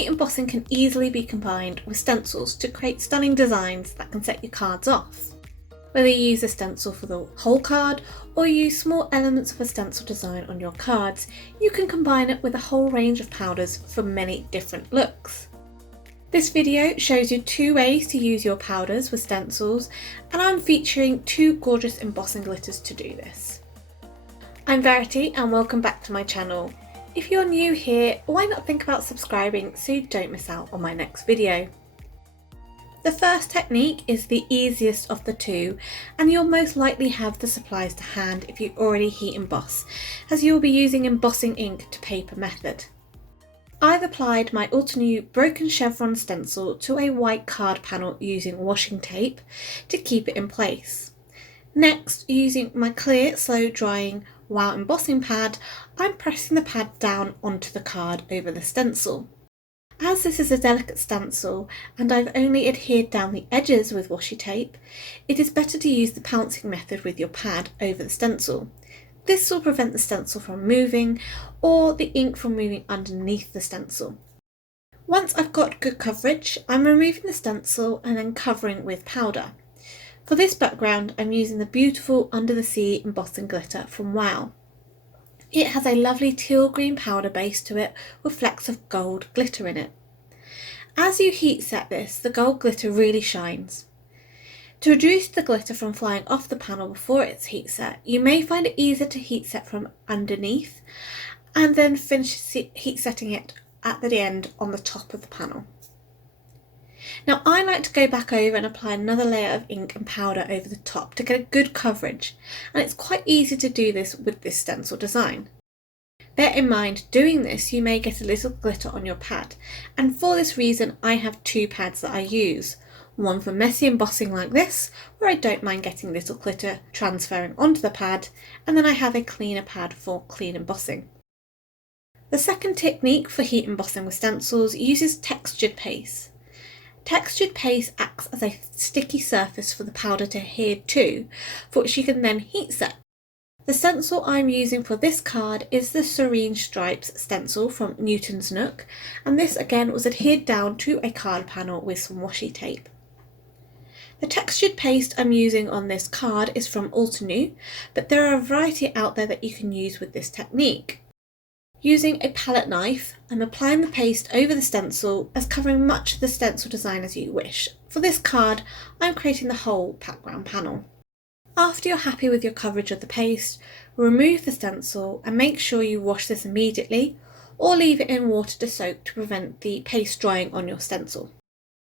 heat embossing can easily be combined with stencils to create stunning designs that can set your cards off. Whether you use a stencil for the whole card or use small elements of a stencil design on your cards, you can combine it with a whole range of powders for many different looks. This video shows you 2 ways to use your powders with stencils, and I'm featuring 2 gorgeous embossing glitters to do this. I'm Verity and welcome back to my channel. If you're new here, why not think about subscribing so you don't miss out on my next video. The first technique is the easiest of the 2, and you'll most likely have the supplies to hand if you already heat emboss, as you'll be using embossing ink to paper method. I've applied my Altenew Broken Chevron stencil to a white card panel using washing tape to keep it in place. Next, using my clear, slow drying Wow embossing pad, I'm pressing the pad down onto the card over the stencil. As this is a delicate stencil and I've only adhered down the edges with washi tape, it is better to use the pouncing method with your pad over the stencil. This will prevent the stencil from moving or the ink from moving underneath the stencil. Once I've got good coverage, I'm removing the stencil and then covering with powder. For this background, I'm using the beautiful Under the Sea embossing glitter from Wow. It has a lovely teal green powder base to it with flecks of gold glitter in it. As you heat set this, the gold glitter really shines. To reduce the glitter from flying off the panel before it's heat set, you may find it easier to heat set from underneath and then finish heat setting it at the end on the top of the panel. Now I like to go back over and apply another layer of ink and powder over the top to get a good coverage, and it's quite easy to do this with this stencil design. Bear in mind, doing this you may get a little glitter on your pad, and for this reason I have 2 pads that I use. One for messy embossing like this, where I don't mind getting little glitter transferring onto the pad, and then I have a cleaner pad for clean embossing. The second technique for heat embossing with stencils uses textured paste. Textured paste acts as a sticky surface for the powder to adhere to, for which you can then heat set. The stencil I'm using for this card is the Serene Stripes stencil from Newton's Nook, and this again was adhered down to a card panel with some washi tape. The textured paste I'm using on this card is from Altenew, but there are a variety out there that you can use with this technique. Using a palette knife, I'm applying the paste over the stencil as covering much of the stencil design as you wish. For this card, I'm creating the whole background panel. After you're happy with your coverage of the paste, remove the stencil and make sure you wash this immediately or leave it in water to soak to prevent the paste drying on your stencil.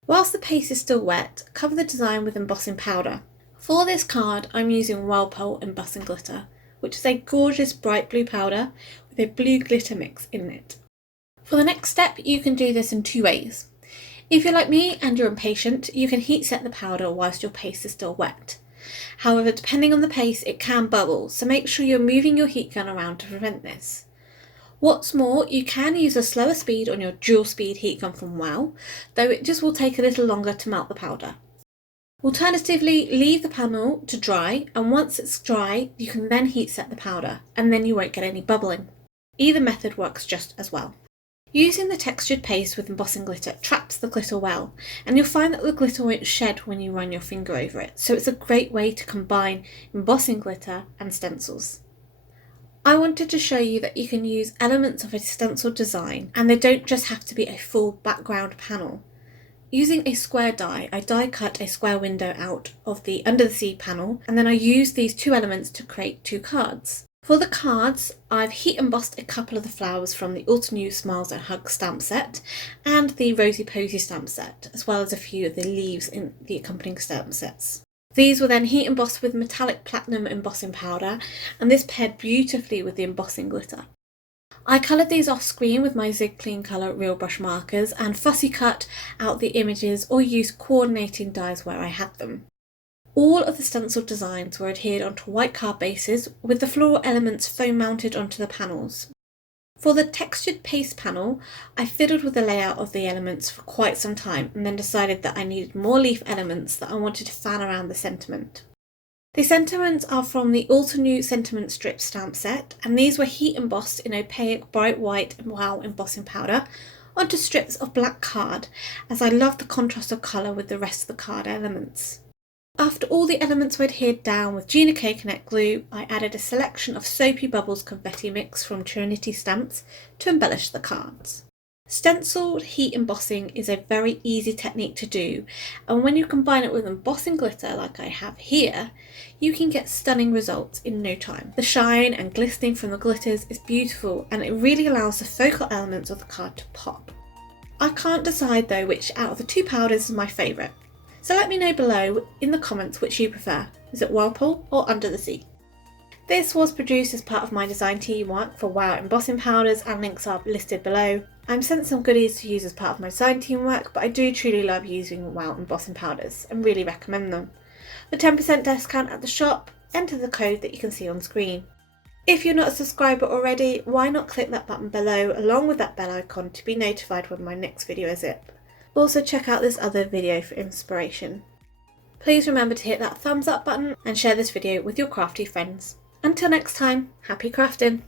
Whilst the paste is still wet, cover the design with embossing powder. For this card, I'm using Walpole embossing glitter, which is a gorgeous bright blue powder with a blue glitter mix in it. For the next step, you can do this in 2 ways. If you're like me and you're impatient, you can heat set the powder whilst your paste is still wet. However, depending on the paste, it can bubble, so make sure you're moving your heat gun around to prevent this. What's more, you can use a slower speed on your dual speed heat gun from Wow, though it just will take a little longer to melt the powder. Alternatively, leave the panel to dry, and once it's dry, you can then heat set the powder, and then you won't get any bubbling. Either method works just as well. Using the textured paste with embossing glitter traps the glitter well, and you'll find that the glitter won't shed when you run your finger over it, so it's a great way to combine embossing glitter and stencils. I wanted to show you that you can use elements of a stencil design, and they don't just have to be a full background panel. Using a square die, I die cut a square window out of the Under the Sea panel, and then I used these 2 elements to create 2 cards. For the cards, I've heat embossed a couple of the flowers from the Altenew Smiles and Hugs stamp set and the Rosy Posy stamp set, as well as a few of the leaves in the accompanying stamp sets. These were then heat embossed with metallic platinum embossing powder, and this paired beautifully with the embossing glitter. I coloured these off screen with my Zig Clean Colour Real Brush markers and fussy cut out the images or used coordinating dies where I had them. All of the stencil designs were adhered onto white card bases with the floral elements foam mounted onto the panels. For the textured paste panel, I fiddled with the layout of the elements for quite some time and then decided that I needed more leaf elements that I wanted to fan around the sentiment. The sentiments are from the Altenew Sentiment Strip stamp set, and these were heat embossed in opaque bright white and Wow embossing powder onto strips of black card, as I love the contrast of colour with the rest of the card elements. After all the elements were adhered down with Gina K Connect glue, I added a selection of Soapy Bubbles confetti mix from Trinity Stamps to embellish the cards. Stenciled heat embossing is a very easy technique to do, and when you combine it with embossing glitter like I have here, you can get stunning results in no time. The shine and glistening from the glitters is beautiful, and it really allows the focal elements of the card to pop. I can't decide though which out of the two powders is my favourite, so let me know below in the comments which you prefer. Is it Whirlpool or Under the Sea? This was produced as part of my design team work for WOW embossing powders, and links are listed below. I'm sent some goodies to use as part of my design team work, but I do truly love using WOW embossing powders and really recommend them. The 10% discount at the shop, enter the code that you can see on screen. If you're not a subscriber already, why not click that button below along with that bell icon to be notified when my next video is up. Also check out this other video for inspiration. Please remember to hit that thumbs up button and share this video with your crafty friends. Until next time, happy crafting!